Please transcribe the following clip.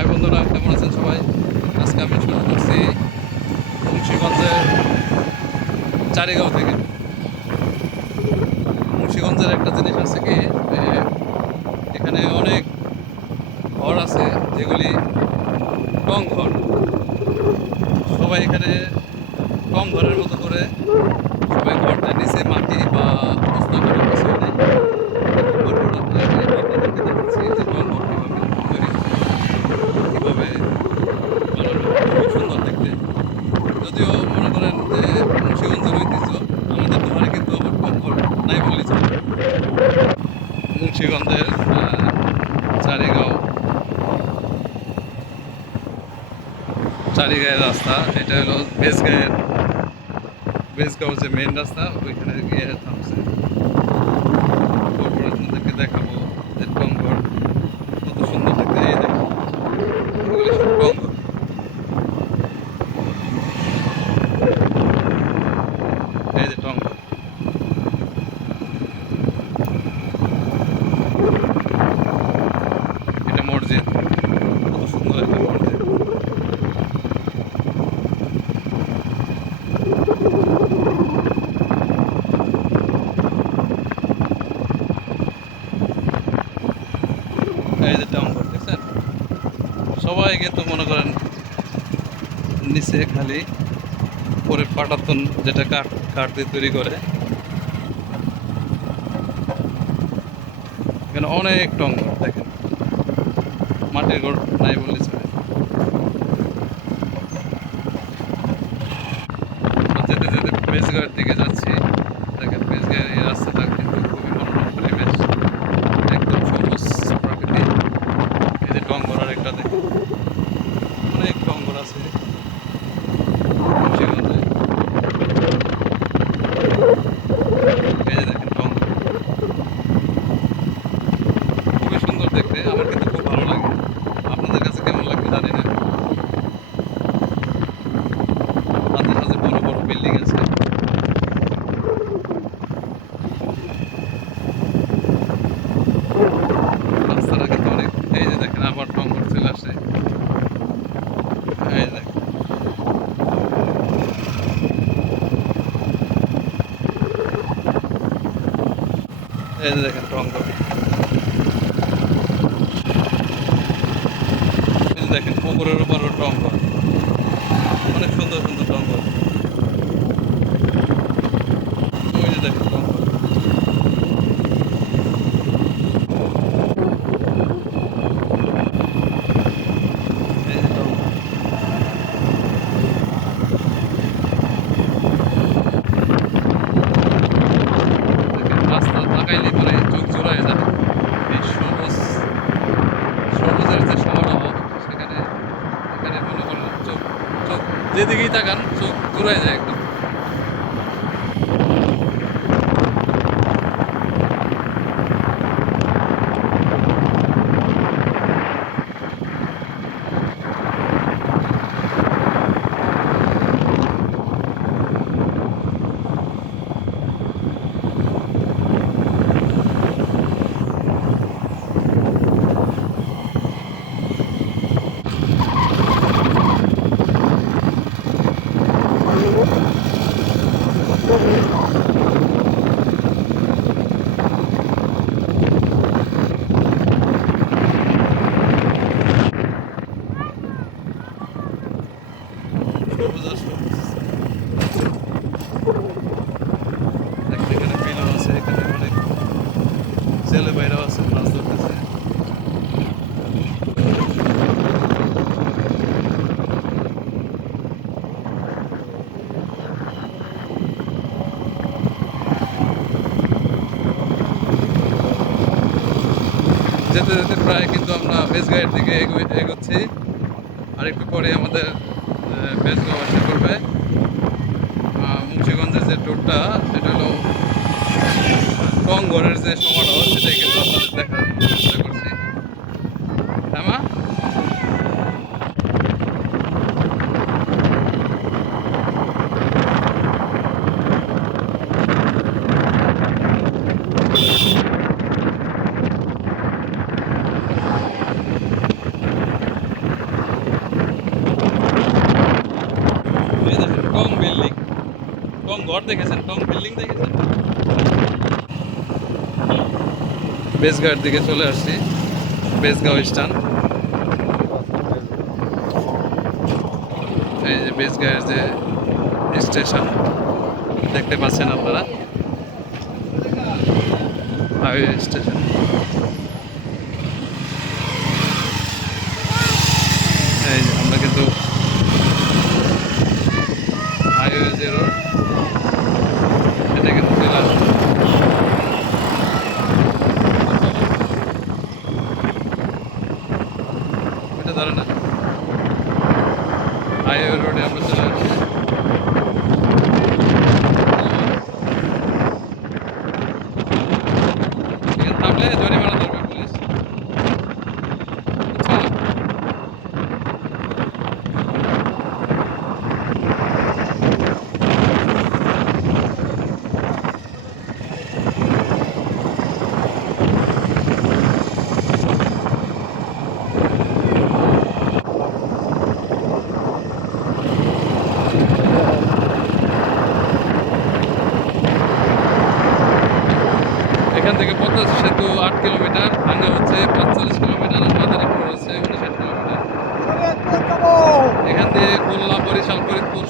High বন্ধুরা, কেমন আছেন সবাই? আজকে আমি শুরু করছি মুন্সীগঞ্জের চারিগাঁও থেকে। মুন্সীগঞ্জের একটা জিনিস আছে কি এখানে অনেক ঘর আছে, যেগুলি টং ঘর সবাই এখানে কম ঘরের মতো করে সবাই ঘরটা নিচে মাটি বা বস্তা করে কিছু নেই ঘরগুলো আপনাদের- আপনাদেরকে দেখাচ্ছি যে কম ঘর কীভাবে তৈরি হয়। কীভাবে বানানো খুবই সুন্দর দেখতে যদিও মনে করেন যে মুন্সিগঞ্জের ঐতিহ্য আমাদের দোকানে কিন্তু আবার কম ঘর নাই বললেই চলে মুন্সিগঞ্জের চারিগাঁও। চারিগাঁয়ের রাস্তা, এটা হলো বেসগাঁয়ের বেসগাঁও যে মেন রাস্তা, ওইখানে গিয়ে থামছে। দেখাবো যে কত সুন্দর দেখতে এই দেখো এগুলি সব টঙ্গর এই যে টঙ্গর এটা মসজিদ কত সুন্দর একটা মসজিদ এই যে টঙ্গর দেখছেন সবাইকে তো মনে করেন নিচে খালি পরে পাটাতন যেটা কাঠ কাঠ দিয়ে তৈরি করে। এখানে অনেক টঙ্গর, দেখেন। মাটির ঘর নাই বললে চলে। যেতে যেতে বেসগাঁয়ের দিকে যাচ্ছি দেখেন বেসগাঁয়ের এই রাস্তাটা কিন্তু খুবই মনোরম পরিবেশ একদম সবুজ প্রকৃতি এই যে টঙ্গর আর একটা দেখেন অনেক টঙ্গর আছে মুন্সিগঞ্জে। এই যে দেখেন টঙ্গর খুবই সুন্দর দেখতে আমার কিন্তু খুব ভালো লাগে আপনাদের কাছে কেমন লাগবে জানি না মাঝে মাঝে বড় বড় বিল্ডিং আছে রাস্তাটা কিন্তু অনেক এই যে দেখেন আবার টঙ্গর চলে আসে এই যে দেখেন এই যে দেখেন টং যে দেখেন পুকুরের উপর টঙ্গর অনেক সুন্দর সুন্দর টং ওই যে দেখেন টঙ্গর এই যে টঙ্গর দেখেন রাস্তা তাকাইলে পরে চোখ জোড়ায় যাবে এই সবুজ সবুজের যে সমারোহ সেখানে এখানে মনে করুন চোখ চোখ যেদিকেই তাকান চোখ ঘুরে যায় একদম সবুজ আর সবুজ দেখেন এখানে বিলও আছে এখানে অনেক ছেলে বাইরাও আছে মাছ ধরতেছে যেতে যেতে প্রায় কিন্তু আমরা বেসগাঁয়ের দিকে এগো- এগোচ্ছি। আর একটু পরে আমাদের বেসগাঁও করবে। আহ, মুন্সিগঞ্জের যে ট্যুরটা সেটা হলো টংঘরের যে সমারোহ। দেখার চেষ্টা করছি তামা টং বিল্ডিং টং ঘর দেখেছেন টং বিল্ডিং দেখেছেন বেসঘাট দিকে চলে আসছি বেজগাঁও স্টান এই যে বেসগাঁয়ের যে স্টেশন, দেখতে পাচ্ছেন আপনারা? হাইওয়ে স্টেশন এই যে আমরা কিন্তু হাইওয়ে যে রোড এটা কিন্তু চলে আসবে এটা ধরে না হাইওয়ে রোডে আমরা চলে আসছি এখানে থামলে জরিমানা ধরবে পুলিশ বুঝছ? এখান সেতু আট কিলোমিটার ভাঙ্গা হচ্ছে পাঁচচল্লিশ কিলোমিটার আর মাদারীপুর হচ্ছে উনষাট কিলোমিটার। এখান থেকে খুলনা বরিশাল ফরিদপুর